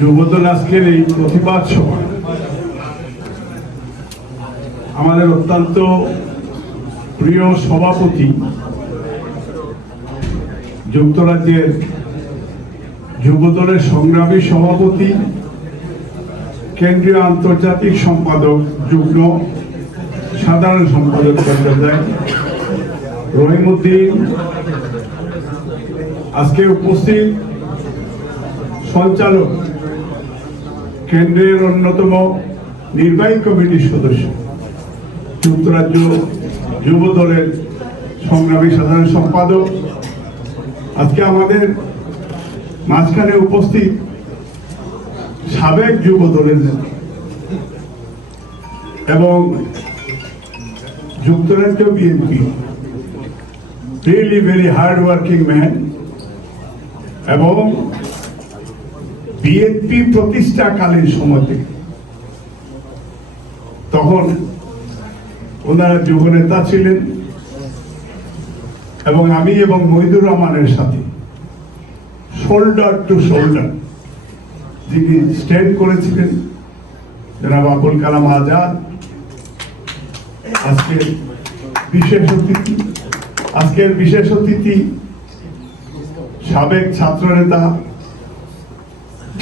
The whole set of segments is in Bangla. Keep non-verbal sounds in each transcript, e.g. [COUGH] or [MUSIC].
যুবদল আজকের এই প্রতিবাদ সভা আমাদের অত্যন্ত প্রিয় সভাপতি যুক্তরাজ্যের যুবদলের সংগ্রামী সভাপতি, কেন্দ্রীয় আন্তর্জাতিক সম্পাদক যুগ্ম সাধারণ সম্পাদক পর্যায়ে রহিমউদ্দিন আজকে উপস্থিত সঞ্চালক কেন্দ্রের অন্যতম নির্বাহী কমিটির সদস্য। যুক্তরাজ্য যুব দলের সংগ্রামী সাধারণ সম্পাদক। আজকে আমাদের মাঝখানে উপস্থিত সাবেক যুব দলের এবং যুক্তরাজ্য BNP really very hard working man এবং বিএনপি প্রতিষ্ঠাকালীন সময় থেকে। তখন ওনারা যুব নেতা ছিলেন এবং আমি এবং মহিদুর রহমানের সাথে, শোল্ডার টু শোল্ডার, যিনি স্ট্যান্ড করেছিলেন, জনাব আবুল কালাম আজাদ আজকের বিশেষ অতিথি, আজকের বিশেষ অতিথি সাবেক ছাত্রনেতা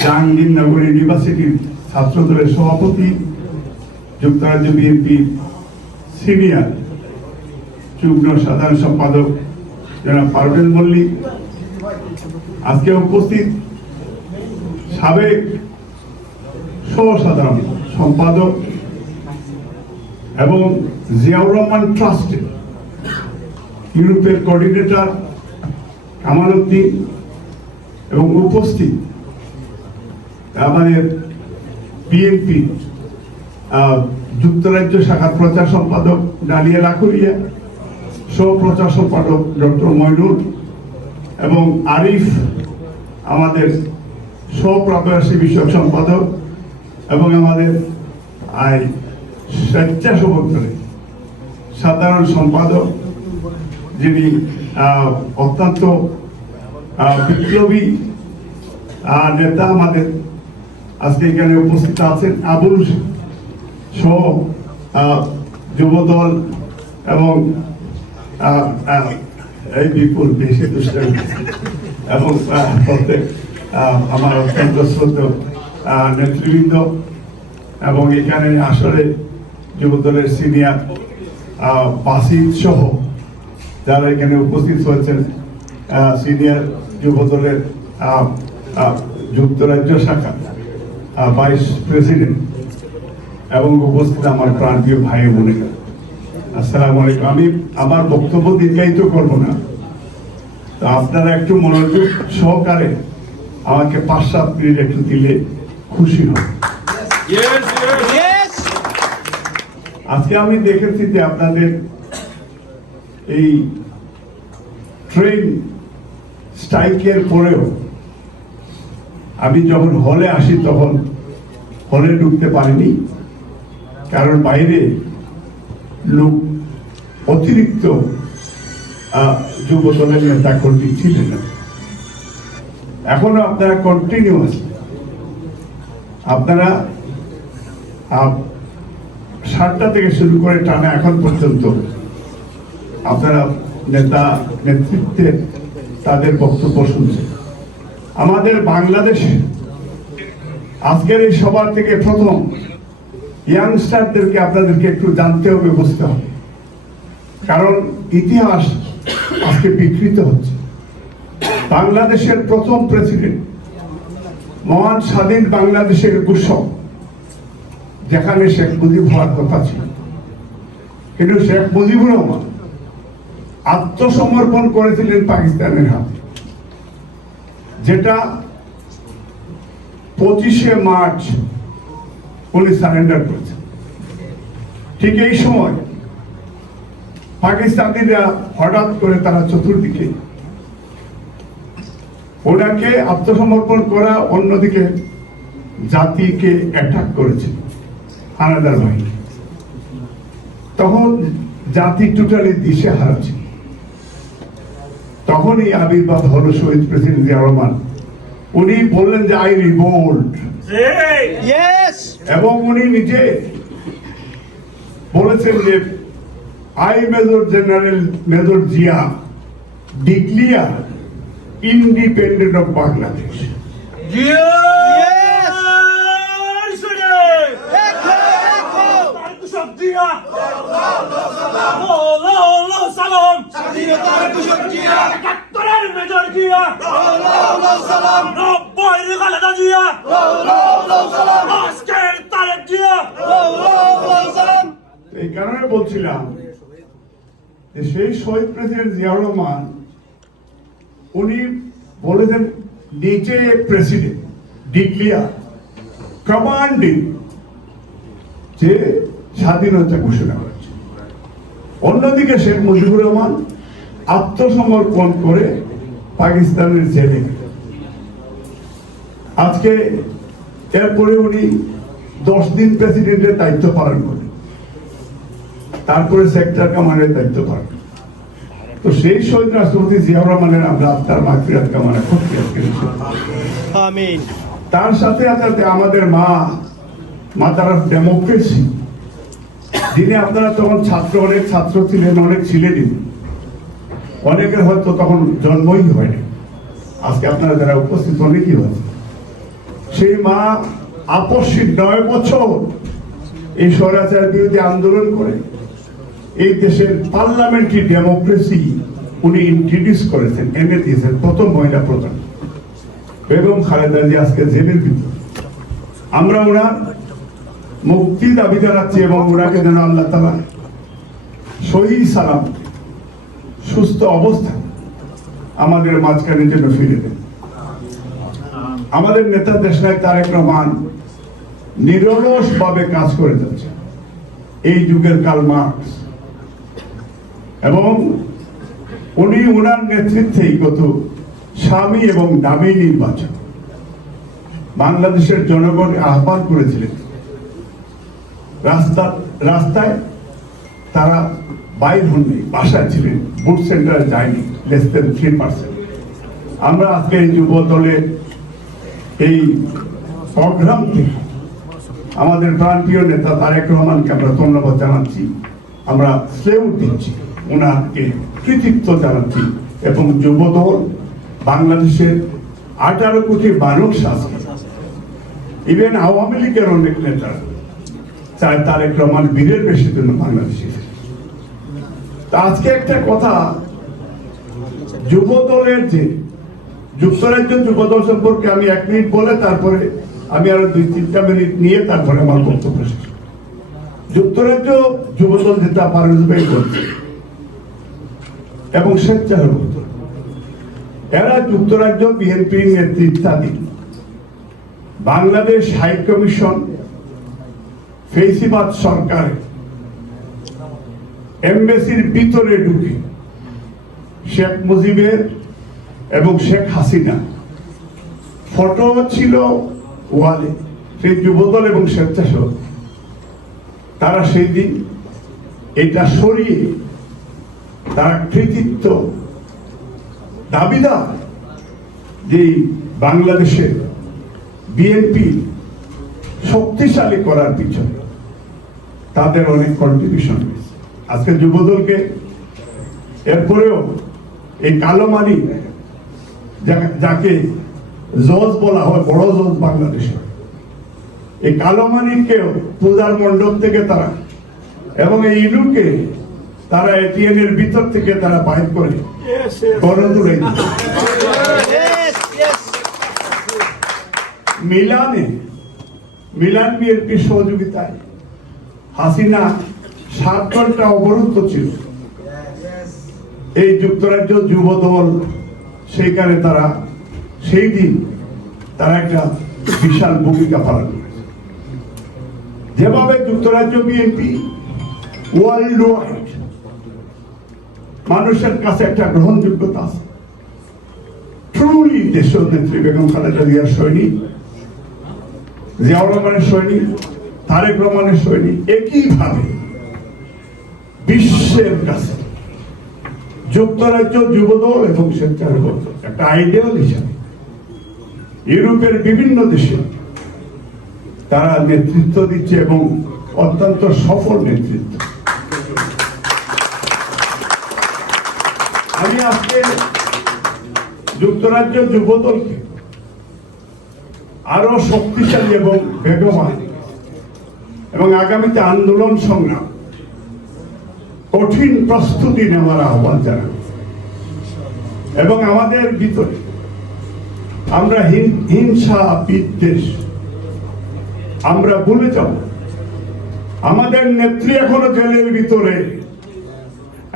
জাহাঙ্গীরনগর ইউনিভার্সিটির ছাত্রদলের সভাপতি, যুক্তরাজ্য বিএনপির সিনিয়র যুগ্ম সাধারণ সম্পাদক জনাব পারভেজ মল্লিক। আজকে উপস্থিত সাবেক সহসাধারণ সম্পাদক এবং জিয়াউর রহমান ট্রাস্টের ইউরোপের কোঅর্ডিনেটর কামাল উদ্দিন এবং উপস্থিত আমাদের বিএনপি যুক্তরাজ্য শাখার প্রচার সম্পাদক ডালিয়া লাখুরিয়া সহ প্রচার সম্পাদক ডক্টর মইনুল এবং আরিফ, আমাদের স্বপ্রাপসী বিষয়ক সম্পাদক এবং আমাদের আই স্বেচ্ছাসেবক সাধারণ সম্পাদক যিনি অত্যন্ত বিপ্লবী নেতা আমাদের আজকে এখানে উপস্থিত আছেন আবুল সহ যুবদল এবং এই বিপুল বেশি দুষ্টামি [LAUGHS] এবং আমার অত্যন্ত শ্রদ্ধ নেতৃবৃন্দ এবং এখানে আসলে যুবদলের সিনিয়র বাসিদ সহ যারা এখানে উপস্থিত হয়েছেন সিনিয়র যুবদলের যুক্তরাজ্য শাখা। ভাইস প্রেসিডেন্ট এবং উপস্থিত আমার প্রান্তীয় ভাই বোনেরা। আসসালামু আলাইকুম। আমি আমার বক্তব্য দীর্ঘায়িত করব না। তো আপনারা একটু মনোযোগ সহকারে আমাকে পাঁচ সাত মিনিট একটু দিলে খুশি হব। Yes! আজকে আমি দেখেছি যে আপনাদের এই ট্রেন স্ট্রাইকের পরেও আমি যখন হলে আসি তখন হলে ঢুকতে পারিনি, কারণ বাইরে লোক অতিরিক্ত যুব দলের নেতা কর্মী ছিলেন না। এখনও আপনারা কন্টিনিউয়াস আপনারা সাতটা থেকে শুরু করে টানা এখন পর্যন্ত আপনারা নেতা, নেতৃত্বে তাদের বক্তব্য শুনছেন। আমাদের বাংলাদেশে আজকের এই সবার থেকে প্রথম ইয়াংস্টারদেরকে আপনাদেরকে একটু জানতে হবে, বুঝতে হবে। কারণ ইতিহাস আজকে বিকৃত হচ্ছে। বাংলাদেশের প্রথম প্রেসিডেন্ট, মহান স্বাধীন বাংলাদেশের ঘোষক, যেখানে শেখ মুজিব হওয়ার কথা ছিল। কিন্তু শেখ মুজিবুর রহমান আত্মসমর্পণ করেছিলেন পাকিস্তানের হাতে। যেটা পঁচিশে মার্চ উনি সারেন্ডার করেছেন। ঠিক এই সময় পাকিস্তানিরা হঠাৎ করে তারা চতুর্দিকে ওনাকে আত্মসমর্পণ করা, অন্যদিকে জাতিকে অ্যাটাক করেছে হানাদার বাহিনী। তখন জাতি টোটালি দিশে হারাচ্ছে তখনই আবির্ভাব হলো শহীদ প্রেসিডেন্ট জিয়া রহমান উনি বললেন যে আই রিভোল্ট এবং উনি নিজে বলেছেন যে I major general major Zia declare independent of Bangladesh Yes! স্বাধীনতার জিয়া। সালাম সালাম এই কারণে বলছিলাম যে সেই শহীদ প্রেসিডেন্ট জিয়াউর রহমান, উনি বলেছেন, নিচে প্রেসিডেন্ট, ডিক্লিয়ার, কমান্ডিং, যে স্বাধীনতা ঘোষণা করেছে। অন্যদিকে শেখ মুজিবুর রহমান আত্মসমর্পণ করে পাকিস্তানের জেলে আজকে এরপরে উনি দশ দিন প্রেসিডেন্টের দায়িত্ব পালন করেন। তারপরে সেক্টর কামানের দায়িত্ব পালন তো সেই শহীদ রাষ্ট্রপতি জিয়াউর রহমানের আমরা আত্মার মাতৃহাত কামনা করতে তার সাথে সাথে আমাদের মা মাতার ডেমোক্রেসি যিনি আপনারা তখন ছাত্র, অনেক ছাত্র ছিলেন, অনেক ছিলেনই অনেকের হয়তো তখন জন্মই হয়নি আজকে আপনারা যারা উপস্থিত, অনেকই হয়েছে। সেই মা আপসির নয় বছর এই স্বরাচার বিরোধী আন্দোলন করে। এই দেশের পার্লামেন্টারি ডেমোক্রেসি উনি ইন্ট্রোডিউস করেছেন, এনে দিয়েছেন প্রথম মহিলা প্রধান। বেগম খালেদা জি আজকে জেলের ভিতর। আমরা ওনার মুক্তি দাবি জানাচ্ছি এবং ওনাকে যেন আল্লাহ তালা সহি সালাম, সুস্থ অবস্থা আমাদের মাঝখানে যেন ফিরে দেন। আমাদের নেতা দেশ দেশনায়ক তারেক রহমান নিরলস ভাবে কাজ করে যাচ্ছে। এই যুগের কাল মার্কস এবং উনি ওনার নেতৃত্বেই গত স্বামী এবং দামি নির্বাচন। বাংলাদেশের জনগণ আহ্বান করেছিলেন রাস্তা, রাস্তায় তারা বাইর হননি বাসায় ছিলেন বুথ সেন্টারে যায়নি লেস দেন থ্রি পার্সেন্ট আমরা আজকে যুব দলের এই প্রোগ্রাম থেকে আমাদের প্রাণপ্রিয় নেতা তারেক রহমানকে আমরা ধন্যবাদ জানাচ্ছি। আমরা স্লেউট দিচ্ছি ওনাকে কৃতিত্ব জানাচ্ছি এবং যুবদল বাংলাদেশের আঠারো কোটি মানুষ আছে। ইভেন আওয়ামী লীগের অনেক নেতা চায় তারেক রহমান বীরের বেশি জন্য বাংলাদেশে। তা আজকে একটা কথা যুব দলের যে যুক্তরাজ্য যুব দল সম্পর্কে আমি এক মিনিট বলে তারপরে আমি আরও দুই, তিনটা মিনিট নিয়ে তারপরে আমার বক্তব্য শেষ যুক্তরাজ্য যুব দল যেটা পার্টিসিপেট করছে এবং স্বেচ্ছার এরা যুক্তরাজ্য বিএনপির নেতৃত্বাধীন। বাংলাদেশ হাই কমিশন ফেসিবাদ সরকার এমবেসির ভিতরে ঢুকে শেখ মুজিবের এবং শেখ হাসিনা। ফটো ছিল ওয়ালে, সেই যুবদল এবং স্বেচ্ছাসেবক। তারা সেই দিন এটা সরিয়ে তারা কৃতিত্ব, দাবিদার যে বাংলাদেশের বিএনপি শক্তিশালী করার পিছনে তাদের অনেক কন্ট্রিবিউশন আজকে যুবদলকে এরপরেও এই কালো মানি যাকে জজ বলা হয় বড় জজ বাংলাদেশে এই কালো মানিককেও পূজার মণ্ডপ থেকে তারা এবং এই ইনুকে তারা এটিএন এর ভিতর থেকে তারা বাইর করে Yes, yes. মিলানে মিলান বিএনপির সহযোগিতায় সাত ঘণ্টা অবরুদ্ধ ছিল। এই যুক্তরাজ্য যুব দল সেইখানে তারা সেই দিন তারা একটা বিশাল ভূমিকা পালন করেছে। যেভাবে যুক্তরাজ্য বিএনপি ওয়ার্ল্ড ওয়াইড মানুষের কাছে একটা গ্রহণযোগ্যতা আছে। ট্রুলি দেশের নেত্রী বেগম খালেদা জিয়ার সৈনিক, জিয়াউর রহমানের সৈনিক তারেক রহমানের সৈনিক একইভাবে বিশ্বের কাছে যুক্তরাজ্য যুবদল এবং দল একটা আইডিয়াল হিসাবে ইউরোপের বিভিন্ন দেশে তারা নেতৃত্ব দিচ্ছে এবং অত্যন্ত সফল নেতৃত্ব। আমি আজকে যুক্তরাজ্য যুবদলকে আরও শক্তিশালী এবং বেগবান এবং আগামীতে আন্দোলন সংগ্রাম। কঠিন প্রস্তুতি নেওয়ার আহ্বান জানাব এবং আমাদের ভিতরে আমরা হিংসা বিদ্বেষ, আমরা ভুলে যাব। আমাদের নেত্রী এখনও জেলের ভিতরে,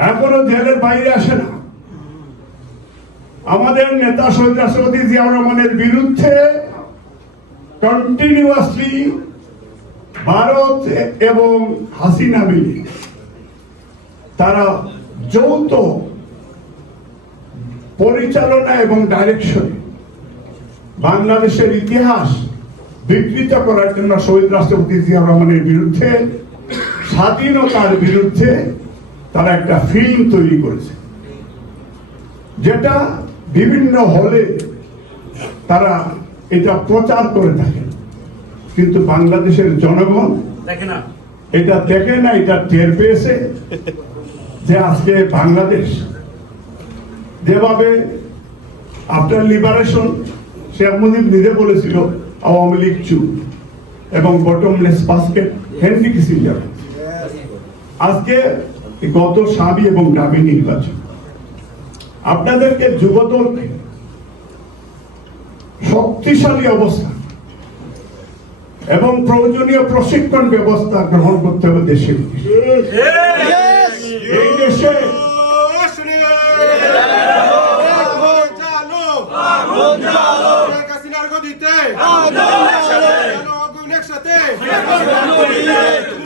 এখনও জেলের বাইরে আসে না। আমাদের নেতা রাষ্ট্রপতি জিয়াউর রহমানের বিরুদ্ধে কন্টিনিউয়াসলি ভারত এবং হাসিনা মিলে তারা যৌথ পরিচালনা এবং ডাইরেকশনে বাংলাদেশের ইতিহাস বিকৃত করার জন্য শহীদ রাষ্ট্রপতি জিয়া রহমানের বিরুদ্ধে, স্বাধীনতার বিরুদ্ধে তারা একটা ফিল্ম তৈরি করেছে। যেটা বিভিন্ন হলে তারা এটা প্রচার করে থাকে কিন্তু বাংলাদেশের জনগণ এটা দেখে না এটা টের পেয়েছে যে আজকে বাংলাদেশ যেভাবে আফটার লিবারেশন শেখ মুজিব নিজে বলেছিল আওয়ামী লীগ চুপ এবং বটমলেস বাস্কেট হেনরি কিসিঞ্জার আজকে গত সাবি এবং ডাবি নির্বাচন। আপনাদেরকে যুবদলকে শক্তিশালী অবস্থা এবং প্রয়োজনীয় প্রশিক্ষণ ব্যবস্থা গ্রহণ করতে হবে দেশে Yes! এই দেশে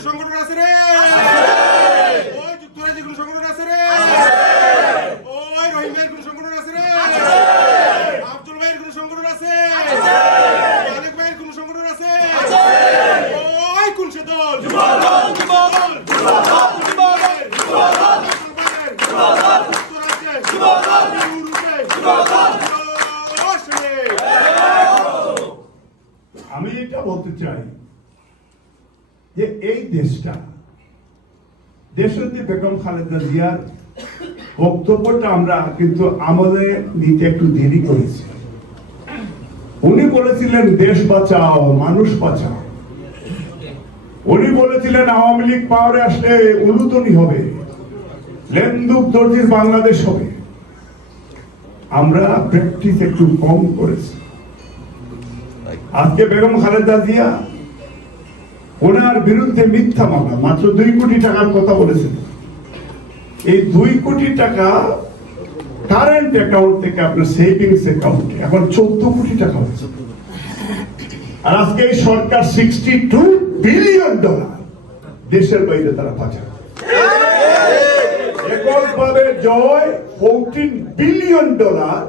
সংগঠন আছে রে কোন সংগঠন আছে রে ওই রহিম ভাইয়ের কোন সংগঠন আছে রে আব্দুল ভাইয়ের কোন সংগঠন আছে মালিক ভাইয়ের কোন সংগঠন আছে ওই কোন সে দল আমি এটা বলতে চাই যে এই দেশটা দেশটি বেগম খালেদা জিয়ার বক্তব্যটা আমরা কিন্তু আমাদের নিতে একটু দেরি করেছি। উনি বলেছিলেন, দেশ বাঁচাও, মানুষ বাঁচাও। উনি বলেছিলেন আওয়ামী লীগ পাওয়ারে আসলে উলুতনি হবে, লেন্দুক দর্জির বাংলাদেশ হবে। আমরা প্র্যাকটিস একটু কম করেছি। আজকে বেগম খালেদা জিয়া ওনার বিরুদ্ধে মিথ্যা মামলা, মাত্র দুই কোটি টাকার কথা বলেছেন। এই দুই কোটি টাকা কারেন্ট অ্যাকাউন্ট থেকে আপনার সেভিংস অ্যাকাউন্ট এখন চোদ্দ কোটি টাকা হচ্ছে। আর আজকে এই সরকার সিক্সটি টু বিলিয়ন ডলার দেশের বাইরে তারা পাচার এককভাবে জয় ফোরটিন বিলিয়ন ডলার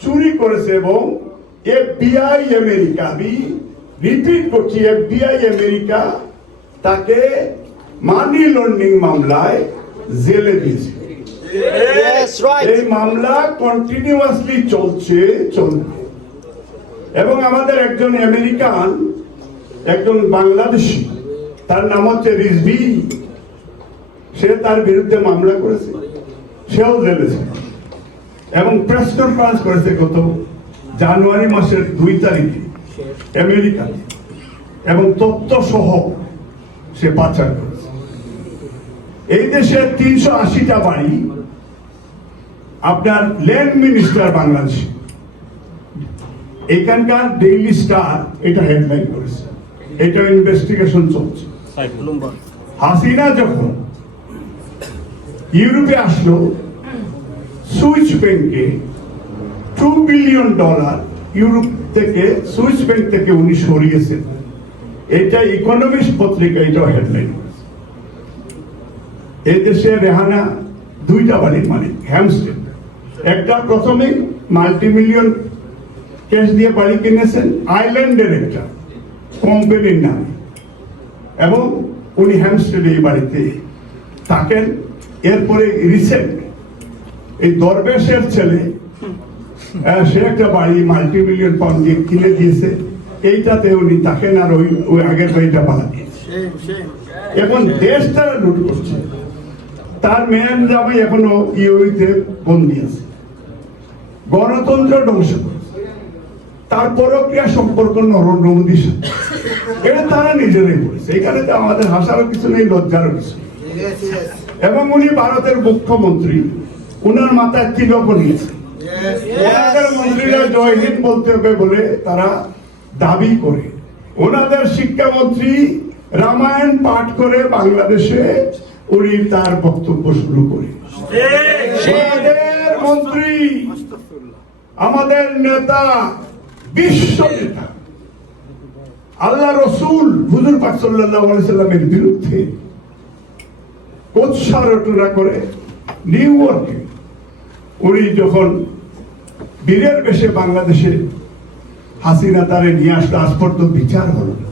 চুরি করেছে এবং এফবিআই আমেরিকা আমি রিপিট করছি এফবিআই আমেরিকা তাকে মানি লন্ডারিং মামলায় জেলে দিয়েছে. এই মামলা কন্টিনিউয়াসলি চলছে চলবে। এবং আমাদের একজন আমেরিকান, একজন বাংলাদেশি, তার নাম হচ্ছে রিজভি। সে তার বিরুদ্ধে মামলা করেছে। সেও জেলেছে এবং প্রেস কনফারেন্স করেছে গত জানুয়ারি মাসের দুই তারিখে আমেরিকা। এবং তথ্য সহ সে পাচার করেছে। এই দেশে তিনশো আশিটা বাড়ি, আপনার ল্যান্ড মিনিস্টার বাংলাদেশ। এখানকার ডেইলি স্টার এটা হেডলাইন করেছে। এটা ইনভেস্টিগেশন চলছে। হাসিনা যখন ইউরোপে আসলো, সুইচ ব্যাংকে টু বিলিয়ন ডলার ইউরোপ থেকে, সুইচ ব্যাংক থেকে উনি সরিয়েছেন। এটা ইকোনমিক্স পত্রিকা, এটাও হেডলাইন এই দেশে রেহানা দুইটা বাড়ির মালিক হ্যামস্টেড একটা প্রথমে মাল্টি মিলিয়ন ক্যাশ দিয়ে বাড়ি কিনেছেন আইল্যান্ডের একটা কোম্পানির নামে। এবং উনি হ্যামস্টেড এই বাড়িতে থাকেন। এরপরে রিসেন্ট এই দরবেশের ছেলে সে একটা বাড়ি মাল্টি মিলিয়ন পাউন্ড দিয়ে কিনে দিয়েছে। এইটাতে উনি থাকেন আর ওই ওই আগের বাড়িটা পালা দিয়েছে। এখন দেশ তারা লুট করছে। তার মেয়ের জামাই এখনও ইউইতে বন্দি আছে। গণতন্ত্র ধ্বংস করেছে। তার পরক্রিয়া সম্পর্ক নরেন্দ্র মোদীর সাথে এটা তারা নিজেরাই করেছে এখানে তো আমাদের হাসারও কিছু নেই লজ্জারও কিছু এবং উনি ভারতের মুখ্যমন্ত্রী। উনার মাথায় তিলক নিয়েছে। মন্ত্রীরা বলতে হবে বলে তারা দাবি করে। ওনাদের শিক্ষামন্ত্রী রামায়ণ পাঠ করে বাংলাদেশে উনি তার বক্তব্য শুরু করে। মন্ত্রী আমাদের নেতা বিশ্ব নেতা আল্লাহ রসুল হুজুর পাক সাল্লাল্লাহু আলাইহি বিরুদ্ধে কোৎসা রটনা করে নিউ ইয়র্কে উনি যখন বীরের বেশে বাংলাদেশে হাসিনা তারে নিয়ে আসলো আজ পর্যন্ত বিচার হলো না।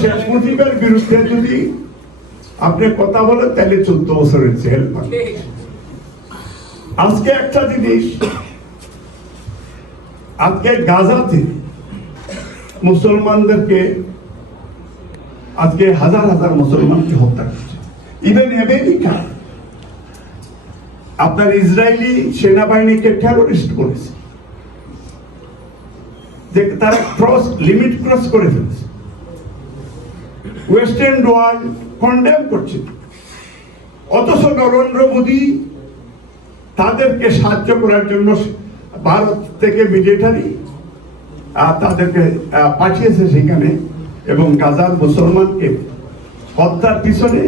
শেখ মুজিবের বিরুদ্ধে যদি আপনি কথা বলেন তাহলে চোদ্দ বছরের জেল আজকে একটা জিনিস আজকে গাজাতে মুসলমানদেরকে আজকে হাজার হাজার মুসলমানকে হত্যা করছে। ইভেন আমেরিকা আপনার ইসরায়েলি সেনাবাহিনীকে টেরোরিস্ট করেছে। যে তারা ক্রস লিমিট ক্রস করে ফেলেছে। ওয়েস্টার্ন ওয়ার্ল্ড কন্ডেম করছে। অথচ নরেন্দ্র মোদী তাদেরকে সাহায্য করার জন্য ভারত থেকে মিলিটারি তাদেরকে পাঠিয়েছে সেখানে এবং গাজার মুসলমানকে হত্যার পিছনে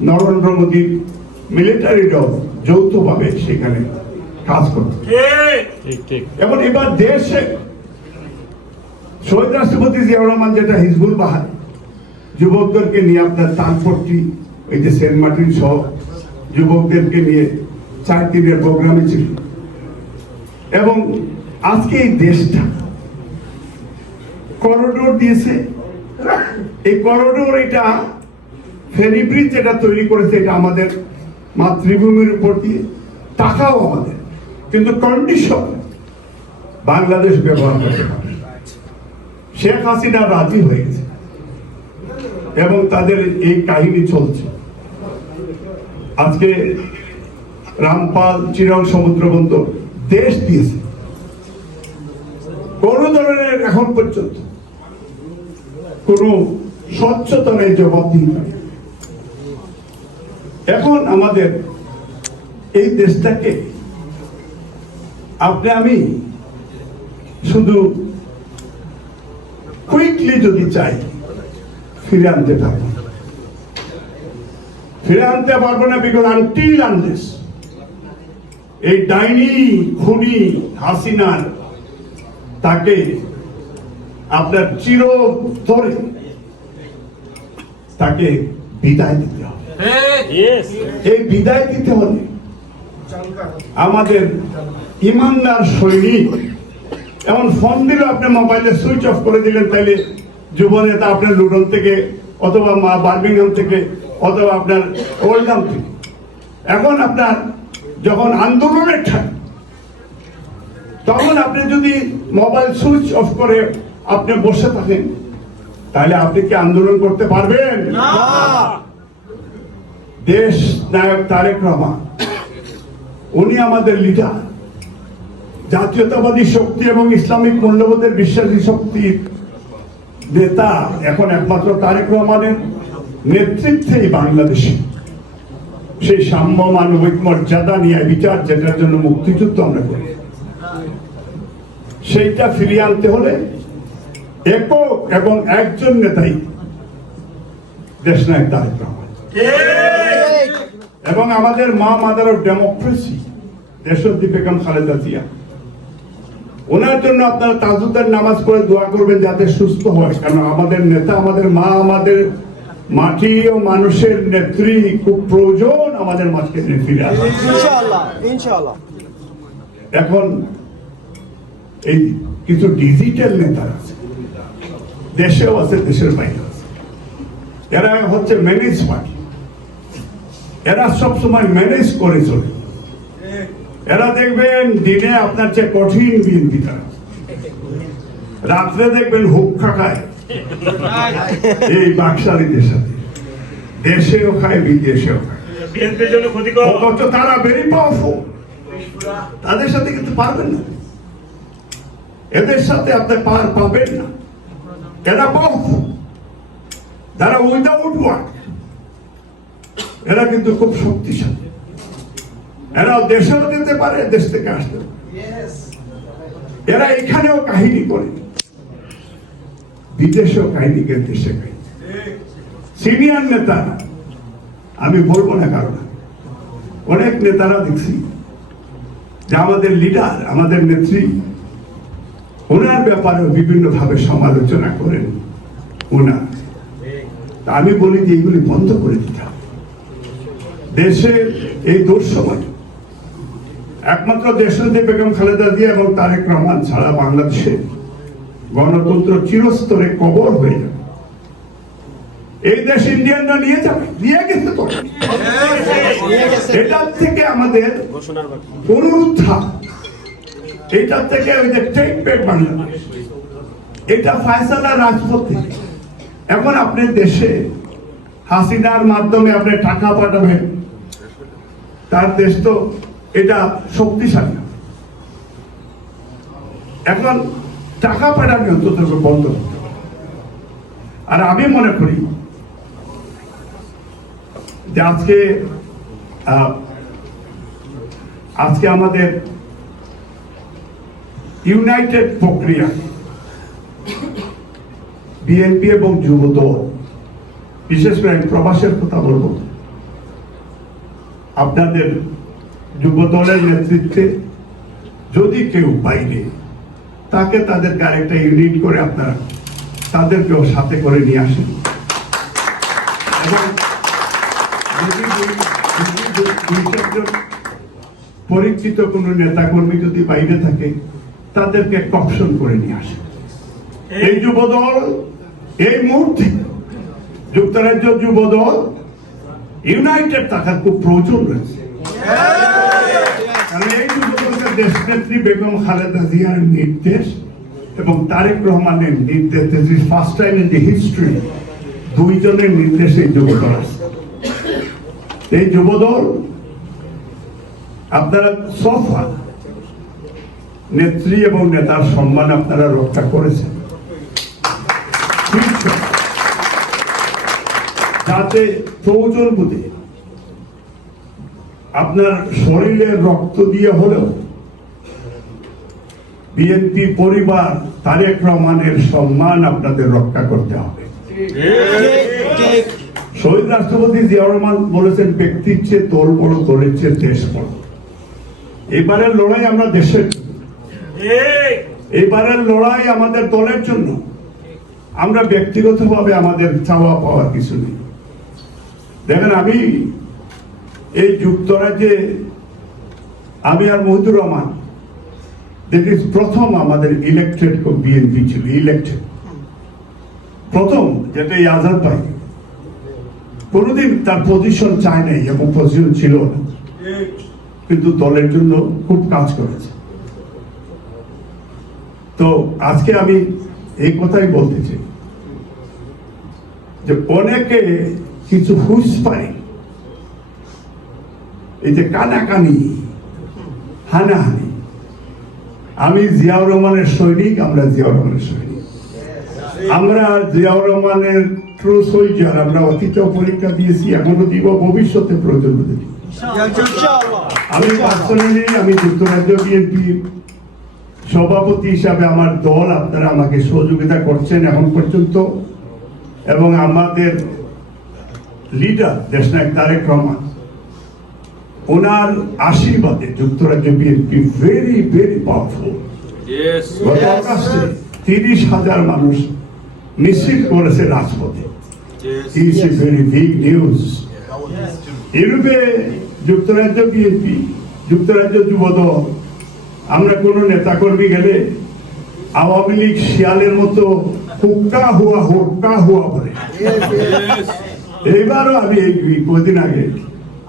নরেন্দ্র মোদীর মিলিটারিরাও যৌথভাবে সেখানে কাজ করত ঠিক এবং এবার দেশে শহীদ রাষ্ট্রপতি জিয়াউর রহমান যেটা হিজবুল বাহার যুবকদেরকে নিয়ে আপনার তানপট্টি ওই যে সেন্ট মার্টিন সহ যুবকদেরকে নিয়ে চার দিনের প্রোগ্রামে ছিল। এবং আজকে এই দেশটা করিডোর দিয়েছে। এই করিডোর এটা ফেরি ব্রিজ যেটা তৈরি করেছে, এটা আমাদের মাতৃভূমির উপর দিয়ে, টাকাও আমাদের। কিন্তু কন্ডিশন বাংলাদেশ ব্যবহার করতে পারে শেখ হাসিনা রাজি হয়েছে এবং তাদের এই কাহিনী চলছে। আজকে রামপাল, চিরং সমুদ্র বন্দর দেশ দিয়েছে কোন ধরনের এখন পর্যন্ত কোন স্বচ্ছতা নেই জবাবদিহিতা। এখন আমাদের এই দেশটাকে আপনি আমি শুধু কুইকলি যদি চাই ফিরে আনতে পারব ফিরে আনতে পারব না বিকজ আনটিল আনলেস এই ডাইনি খুনি হাসিনার তাকে আপনার চির ধরে তাকে বিদায় দিতে হবে। এই বিদায় দিতে হলে আমাদের ইমানদার সৈনিক এমন ফোন দিলে আপনি মোবাইলে সুইচ অফ করে দিলেন তাহলে যুব নেতা আপনার লুডন থেকে অথবা মা বার্মিংহাম থেকে অথবা আপনার ওল্ডাম থেকে। এখন আপনার যখন আন্দোলনের ঠাই তখন আপনি যদি মোবাইল সুইচ অফ করে আপনি বসে থাকেন তাহলে আপনি কি আন্দোলন করতে পারবেন? দেশ নায়ক তারেক রহমান উনি আমাদের লিডার জাতীয়তাবাদী শক্তি এবং ইসলামিক মূল্যবোধের বিশ্বাসী শক্তির নেতা এখন একমাত্র তারেক রহমানের নেতৃত্বেই বাংলাদেশে। সেই সাম্য মানবিক মর্যাদা নিয়ে বিচার যেটার জন্য মুক্তিযুদ্ধ আমরা করি। সেইটা ফিরিয়ে আনতে হলে একক এবং একজন নেতাই দেশ নায়ক রহমান। এবং আমাদের মা মাদার অফ ডেমোক্রেসি দেশদ্দী বেগম খালেদা জিয়া। ওনার জন্য আপনারা তাজুদের নামাজ পড়ে দোয়া করবেন যাতে সুস্থ হয়। কারণ আমাদের নেতা, আমাদের মা, আমাদের মাটি ও মানুষের নেত্রী খুব প্রয়োজন আমাদের মাঝকে ফিরে আসে এখন এই কিছু ডিজিটাল নেতা আছে দেশেও আছে দেশের বাইরে আছে। এরা হচ্ছে ম্যানেজ পার্টি এরা সবসময় ম্যানেজ করে চলে। এরা দেখবেন দিনে আপনার চেয়ে কঠিন বিএনপি তারা রাত্রে দেখবেন হুক্কা খায় এই বাকশালীদের সাথে। দেশেও খায় বিদেশেও খায়। অথচ তারা ভেরি পাওয়ারফুল তাদের সাথে কিন্তু পারবেন না। এদের সাথে আপনি পার পাবেন না। এরা পাওয়ারফুল যারা উইদাউট ওয়ার্ক এরা কিন্তু খুব শক্তিশালী। এরা দেশেও যেতে পারে দেশ থেকে আসতে পারে। এরা এখানেও কাহিনী করে। বিদেশেও কাহিনী কে দেশে কাহিনী। সিনিয়র নেতা, আমি বলব না কারণ অনেক নেতারা দেখছি যে আমাদের লিডার আমাদের নেত্রী, ওনার ব্যাপারে বিভিন্ন ভাবে সমালোচনা করেন ওনার। আমি বলি যে এগুলি বন্ধ করে দিতে হবে। দেশের এই দুঃসময় একমাত্র দেশনেত্রী বেগম খালেদা জিয়া এবং তারেক রহমান ছাড়া বাংলাদেশে গণতন্ত্র চিরস্তরে কবর হয়ে যাবে। এই দেশ ইন্ডিয়ানরা নিয়ে যাবে, নিয়ে গেছে তো। এটার থেকে আমাদের পুনরুত্থান এটার থেকে ওই যে টেক ব্যাক বাংলাদেশ এটা ফায়সালা রাজপথ। এখন আপনি দেশে হাসিনার মাধ্যমে আপনি টাকা পাঠাবেন, তার দেশ তো এটা শক্তিশালী। এখন টাকা পাঠানো অন্তত বন্ধ করতে। আর আমি মনে করি যে আজকে আজকে আমাদের ইউনাইটেড প্রক্রিয়া, বিএনপি এবং যুব দল বিশেষ করে প্রবাসের কথা বলব, আপনাদের যুব দলের নেতৃত্বে যদি কেউ বাইরে তাকে তাদেরকে আরেকটা ইউনিট করে আপনারা তাদেরকেও সাথে করে নিয়ে আসেন। পরিচিত কোনো নেতা কর্মী যদি বাইরে থাকে, তাদেরকে কপশন করে নিয়ে আসে এই যুব দল এই মুহূর্তে যুক্তরাজ্য যুব দল ইউনাইটেড থাকার খুব প্রয়োজন রয়েছে। দেশনেত্রী বেগম খালেদা জিয়ার নির্দেশ এবং তারেক রহমানের নির্দেশ this is first time in the history দুইজনের নির্দেশে এই যুব আছে। এই যুবদল, আপনারা সফা নেত্রী এবং নেতার সম্মান আপনারা রক্ষা করেছেন। যাতে প্রয়োজন বুঝে আপনার শরীরে রক্ত দিয়ে হলেও বিএনপি পরিবার তারেক রহমানের সম্মান আপনাদের রক্ষা করতে হবে। শহীদ রাষ্ট্রপতি জিয়াউর রহমান বলেছেন, ব্যক্তির চেয়ে তোর বড় দলের চেয়ে দেশ বড়। এবারের লড়াই আমরা দেশের জন্য। এবারের লড়াই আমাদের দলের জন্য। আমরা ব্যক্তিগতভাবে আমাদের চাওয়া পাওয়ার কিছু নেই। দেখেন, আমি এই যুক্তরাজ্যে আমি আর মহিদুর রহমান দ্যাট প্রথম আমাদের ইলেকটেড বিএনপি ছিল ইলেকটেড প্রথম যেটা আজাদ ভাই। কোনোদিন তার পজিশন চায় নাই এবং পজিশন ছিল না। কিন্তু দলের জন্য খুব কাজ করেছে। তো আজকে আমি এই কথাই বলতে চাই। যে অনেকে কিছু হুশ পায়। এই যে কানাকানি, হানাহানি। আমি জিয়াউর রহমানের সৈনিক আমরা জিয়াউর রহমানের সৈনিক। আমরা জিয়াউর রহমানের ট্রু সোলজার আমরা অতীত পরীক্ষা দিয়েছি এখনও দিব ভবিষ্যতে প্রয়োজন হলে দিব। আমি পার্সোনালি আমি যুক্তরাজ্য বিএনপি সভাপতি হিসাবে আমার দল আপনারা আমাকে সহযোগিতা করছেন এখন পর্যন্ত এবং আমাদের লিডার দেশনায়ক তারেক রহমান। ওনার আশীর্বাদে যুক্তরাজ্য বিএনপি ভেরি ভেরি পাওয়ারফুল গত অগাস্টে তিরিশ হাজার মানুষ মিছিল করেছে রাজপথে। It's a very big news ইউরোপে যুক্তরাজ্য বিএনপি যুক্তরাজ্য যুবদল আমরা কোনো নেতাকর্মী গেলে আওয়ামী লীগ শিয়ালের মতো হুক্কা হুয়া হুক্কা হুয়া বলে। এইবারও আমি এই কদিন আগে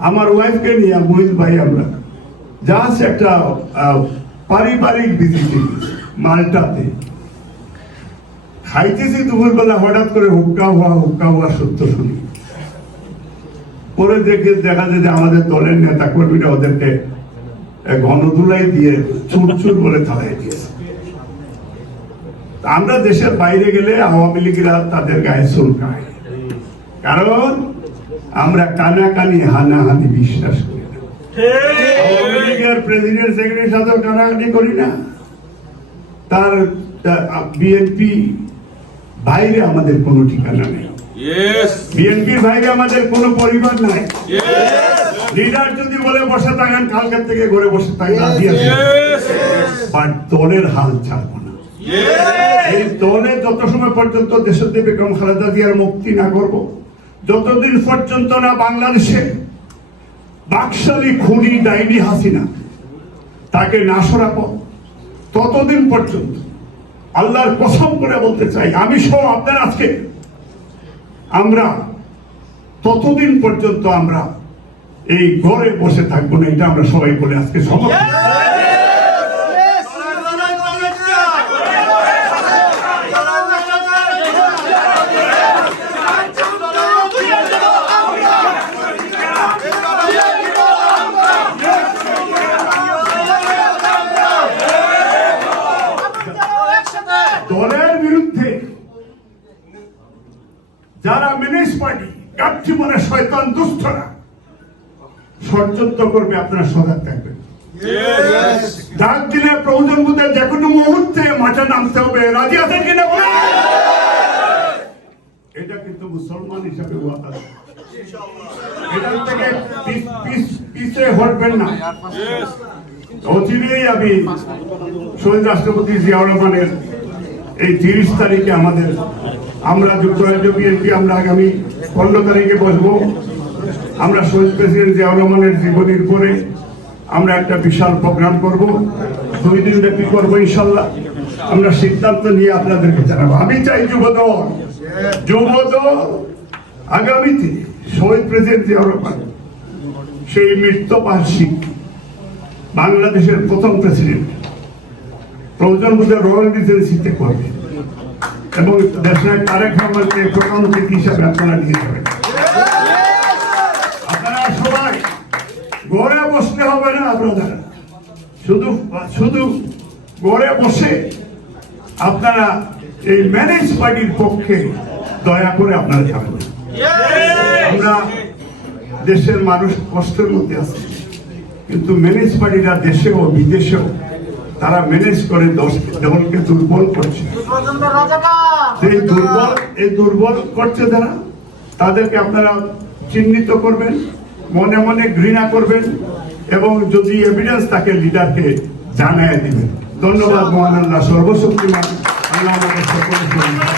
আমার ওয়াইফকে নিয়ে, মহিল ভাই আমরা জাস্ট একটা পারিবারিক ভিজিটিং মালটাতে। খাইতেছি দুপুরবেলা, হঠাৎ করে হুক্কা হওয়া হুক্কা হওয়া সত্য শুনি। পরে দেখে দেখা যায় যে আমাদের দলের নেতা কর্মীরা ওদেরকে গণধুলাই দিয়ে চুর চুর বলে তাড়াই দিয়েছে। আমরা দেশের বাইরে গেলে আওয়ামী লীগরা তাদের গায়ে চুলকায় কারণ আমরা কানাকানি হানাহানি বিশ্বাস করি না। আওয়ামী লীগের প্রেসিডেন্ট সেক্রেটারির সাথেও কানাকানি করি না। তার বিএনপি বাইরে আমাদের কোনো ঠিকানা নেই। বিএনপির বাইরে আমাদের কোনো পরিবার নাই। লিডার যদি বলে বসে থাকেন কালকের থেকে ঘরে বসে থাকেন বাট দলের হাল ছাড়বো না। এই দলে যত সময় পর্যন্ত দেশে বেগম খালেদা জিয়ার মুক্তি না করব যতদিন পর্যন্ত না বাংলাদেশে বাকশালী খুনি ডাইনি হাসিনা তাকে না সরাবো, ততদিন পর্যন্ত আল্লাহর কসম করে বলতে চাই, আমি সহ আপনার আজকে, আমরা ততদিন পর্যন্ত আমরা এই ঘরে বসে থাকব না, এটা আমরা সবাই বলে আজকে সমর্থন। যারা পার্টি কাটছি মানে শয়তান দুষ্টরা ষড়যন্ত্র করবে আপনারা সজাগ থাকবেন। ডাক দিলে প্রয়োজন বোধে যে কোনো মুহূর্তে মাঠে নামতে হবে। রাজি আছেন কিনা এটা কিন্তু মুসলমান হিসাবে এটার থেকে পিছ- পিছ- পিছে হটবেন না। অচিরেই আমি শহীদ রাষ্ট্রপতি জিয়াউর রহমানের এই তিরিশ তারিখে আমাদের, আমরা যুক্তরাজ্য বিএনপি, আমরা আগামী পনেরো তারিখে বসবো। আমরা শহীদ প্রেসিডেন্ট জিয়াউর রহমানের জীবনীর পরে আমরা একটা বিশাল প্রোগ্রাম করব। দুই দিন ব্যাপী করব ইনশাল্লাহ। আমরা সিদ্ধান্ত নিয়ে আপনাদেরকে জানাব। আমি চাই যুবদল যুবদল আগামীতে শহীদ প্রেসিডেন্ট জিয়াউর রহমান, সেই মৃত্যুবার্ষিক বাংলাদেশের প্রথম প্রেসিডেন্ট। প্রয়োজন বুঝে বোধে রয়্যাল রিজেন্সিতে করবে এবং দেশের তারেক রহমানকে প্রধান অতিথি হিসাবে আপনারা নিয়ে যাবেন। আপনারা সবাই গড়ে বসতে হবে না আপনাদের শুধু শুধু গড়ে বসে আপনারা এই ম্যানেজ পার্টির পক্ষে দয়া করে আপনারা যাবেন। আমরা দেশের মানুষ কষ্টের মধ্যে আছে। কিন্তু ম্যানেজ পার্টিরা দেশেও বিদেশেও তারা ম্যানেজ করে দশ- দলকে দুর্বল করছে। এই দুর্বল এই দুর্বল করছে যারা, তাদেরকে আপনারা চিহ্নিত করবেন, মনে মনে ঘৃণা করবেন এবং যদি এভিডেন্স থাকে লিডারকে জানায় দিবেন। ধন্যবাদ মহান আল্লাহ, সর্বশক্তিমান আল্লাহ সকলকে।